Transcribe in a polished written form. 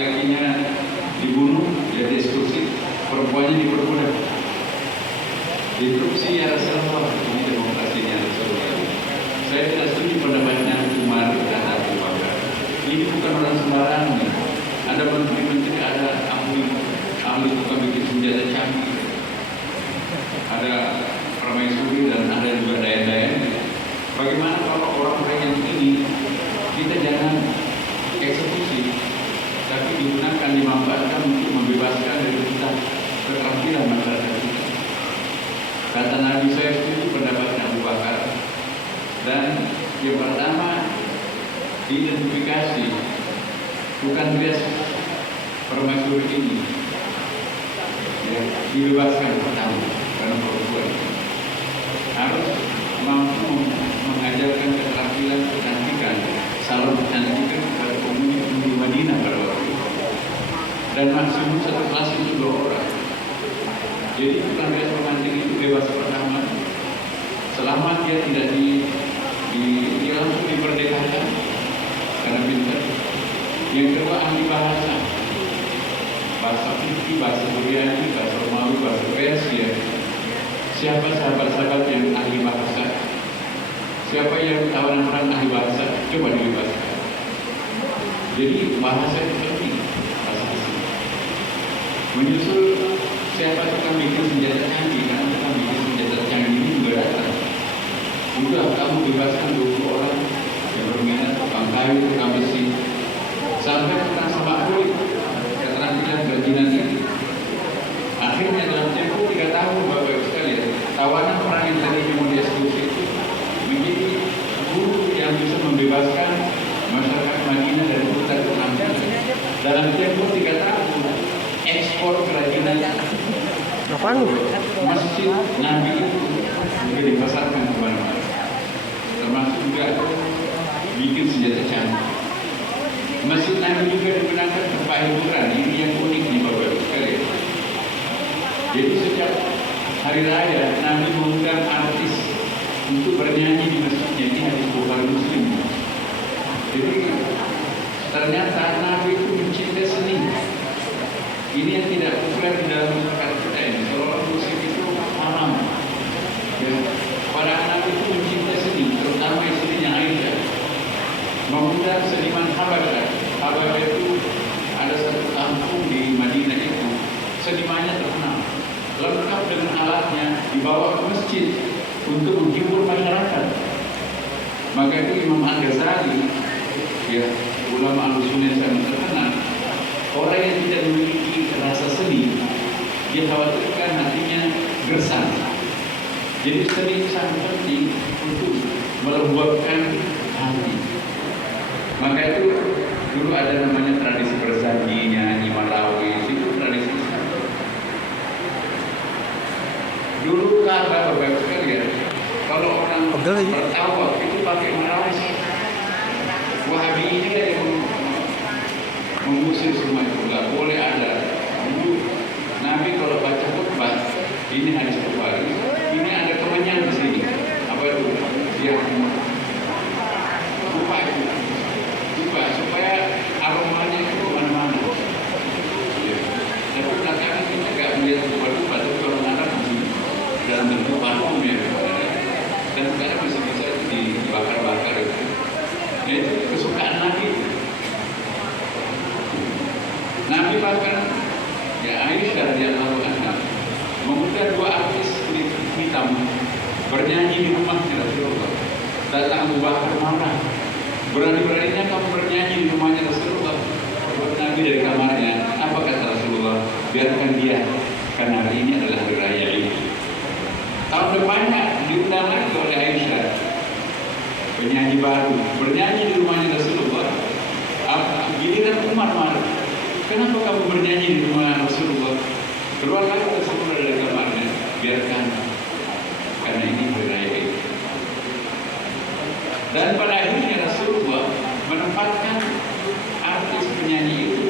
laki-lakinya dibunuh, dia dieksekusi, perempuannya diperbudak. Diinstruksi ya Rasulullah, ini demokrasinya Rasulullah. Saya tidak setuju pendapatnya Umar dan Abu Bakar. Ini bukan orang sembarangan. Ada menteri-menteri, ada ahli tukang bikin senjata canggih, ada permaisuri dan ada juga dayan-dayan. Bagaimana kalau orang-orang yang ini kita jangan eksekusi, tapi digunakan, dimanfaatkan untuk membebaskan dari kita keterampilan masyarakat kita. Kata Nabi, saya setuju pendapatnya Abu Bakar. Dan yang pertama, identifikasi, bukan dia permaisuri ini, ya, dibebaskan pertama karena perempuan harus mampu mengajarkan keterampilan kecantikan, salon kecantikan kepada penghuni di Madinah pada waktu itu. Dan maksimum satu kelas itu 2 orang. Jadi bukan dia pemantik itu bebas pertama, selama dia tidak dia langsung dimerdekakan karena pintar. Yang kedua, ahli bahasa, bahasa fikih, bahasa Suriani, bahasa Romawi, bahasa Persia. Siapa sahabat-sahabat yang ahli bahasa? Siapa yang tawanan orang ahli bahasa? Coba dilibatkan. Jadi bahasa itu penting, bahasa asing. Menyusul siapa tukang bikin senjata canggih, karena tukang bikin senjata canggih ini juga datang. Udah, kamu bebaskan 20 orang yang berminat, tukang kayu, tukang besi, sampai tukang semak kulit, keterampilan kerajinan ini. Akhirnya dalam tempo 3 tahun, Bapak Ibu sekalian, tawanan orang yang tadi mau dieksekusi itu menjadi guru yang bisa membebaskan masyarakat Madinah dari hutan keterampilan. Dalam tempo 3 tahun, ekspor kerajinan masjid Nabi itu juga dipasarkan kemana-mana, termasuk juga bikin senjata canggih. Masjid Nabi juga digunakan tempat hiburan. Ini yang unik nih Bapak Ibu sekalian. Jadi setiap hari raya Nabi mengundang artis untuk bernyanyi di masjidnya. Ini hadis Bukhari Muslim. Jadi ternyata Nabi itu mencintai seni. Ini yang tidak populer di dalam masyarakat kita ini. Kalau musik itu haram. Ya. Para Nabi itu mencintai seni, terutama istrinya Aisyah. Mengundang seniman Habasyah. Habasyah itu ada satu kampung di Madinah itu, senimannya terkenal, lengkap dengan alatnya, dibawa ke masjid untuk menghibur masyarakat. Maka itu Imam Al-Ghazali, ya, ulama Ahlussunnah yang sangat terkenal, orang yang tidak memiliki rasa seni, dia khawatirkan hatinya gersang. Jadi seni itu sangat penting untuk melembutkan hati. Maka itu dulu ada namanya tradisi berzanjinya, Imalawi, itu tradisi. Dulu Ka'bah, Bapak Ibu sekalian, kalau orang bertawaf itu pakai marawis. Wahabi ini kan yang mengusir semua itu, nggak boleh ada. Dulu Nabi kalau baca khutbah, ini hadis Bukhari, ini ada kemenyan di sini. Apa itu? Dia lupa itu. Supaya aromanya itu kemana-mana. Ya. Tapi belakangan kita nggak melihat lupa-lupa, tapi kalau Arab dalam bentuk parfum ya. Dan sekarang masih bisa dibakar-bakar itu. Ya, itu kesukaan Nabi. Nabi bahkan ya Aisyah radhiyallahu anha mengundang 2 artis kulit hitam bernyanyi di rumahnya Rasulullah. Datang Abu Bakar marah. Berani-beraninya kamu bernyanyi di rumahnya Rasulullah. Buat Nabi dari kamarnya. Apa kata Rasulullah? Biarkan dia, karena hari ini adalah hari raya ini. Tahun depannya diundang lagi oleh Aisyah, penyanyi baru, bernyanyi di rumahnya Rasulullah. Giliran Umar marah. Kenapa kamu bernyanyi di rumah Rasulullah? Keluar lagi Rasulullah dari kamarnya. Biarkan, karena ini hari raya ini. Dan pada akhirnya Rasulullah menempatkan artis penyanyi itu